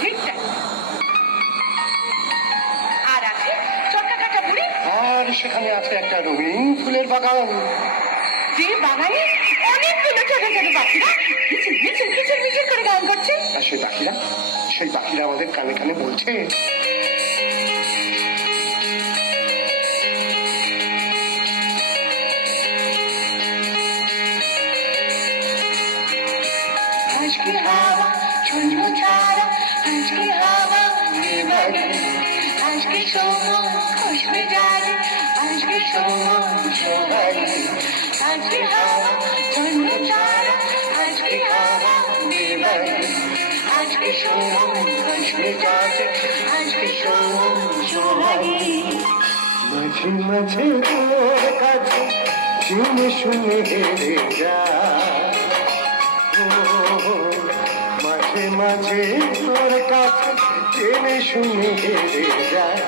ঠিক তাই। আর আছে চটকা কাটা বুড়ি, আর সেখানে আছে একটা রঙিন ফুলের বাগান, যে বাগানে অনেকগুলো ছোট ছোট পাখিরা কিচির কিচির কিচির কিচির করে গান করছে। আর সেই পাখিরা আমাদের কানে কানে বলছে, আজকে হাওয়া ঝুনঝুন ছাড়া, আজকে হাওয়া নিবারে, আজকে সময় খুশবে জানে, আজকে সময় সোহারে, আজকে হাওয়া ঝুনঝুন ছাড়া, আজকে হাওয়া নিবারে, আজকে সময় খুশবে জানে, আজকে সময় সোহারে। মাঝে মাঝে তোর কাছে শুনে শুনে হেরে যায়, মাঝে মাঝে তোর কাছে জেনে শুনে হেরে যায়,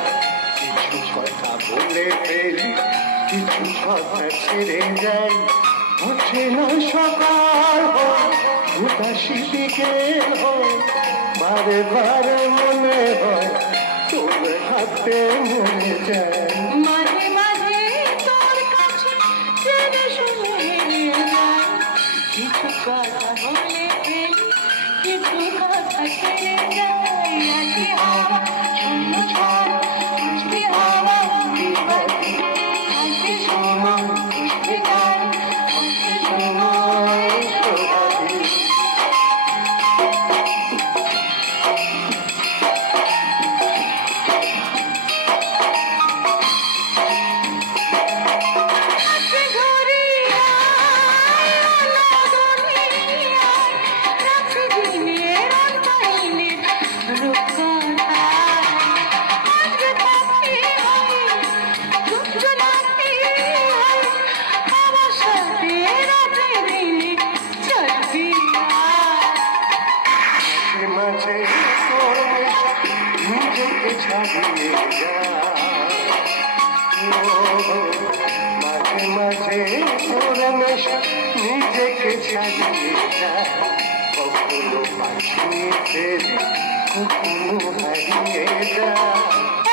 কিছু কথা বলে ফেলি, কিছু কথা ছেড়ে যায়, ওঠে না সকাল হয়, উদাসী বিকেল হয়, বারে বারে মনে হয় তোর হাতে মরে যায়। মাঝে মাঝে তোর কাছে জেনে শুনে হেরে যায়, কিছু কথা বলে ফেলি, কিছু কথা ছেড়ে যায়, আজকে হাওয়া শূন্য ছাড়া, আজকে হাওয়া বিবাদী, আজকে সময় খুশবে যায়, আজকে সময় সোহাগী। আজকে ঘরে আয়, দুনিয়ায়, রাত্রি দিনের অন্তহীনের রূপকথায়, আজকে থাকতে হয়, দুজনাতে হয়, আমার সাথে রাতে দিনে চলবি আয়। মাঝে মাঝে তোর নেশা নিজেকে ছাড়িয়ে যায়, মাঝে মাঝে তোর নেশা নিজেকে ছাড়িয়ে যায়, কখনো পাঠিয়ে ফেরি, কখনো হারিয়ে যায়।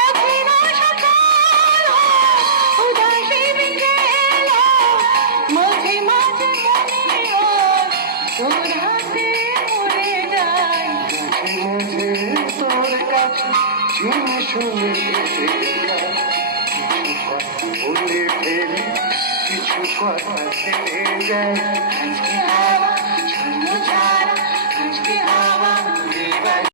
এখনো সকাল হয়, উদাসী বিকেল হয়, মাঝে মাঝে মনে হয় তোর হাতে মরে যায়। মাঝে মাঝে তোর কাছে শুনে শুনে হেরে যায়, কিছু কথা বলে ফেলি, কিছু কথা ছেড়ে যায়। আজকে হাওয়া শূন্য ছাড়া, আজকে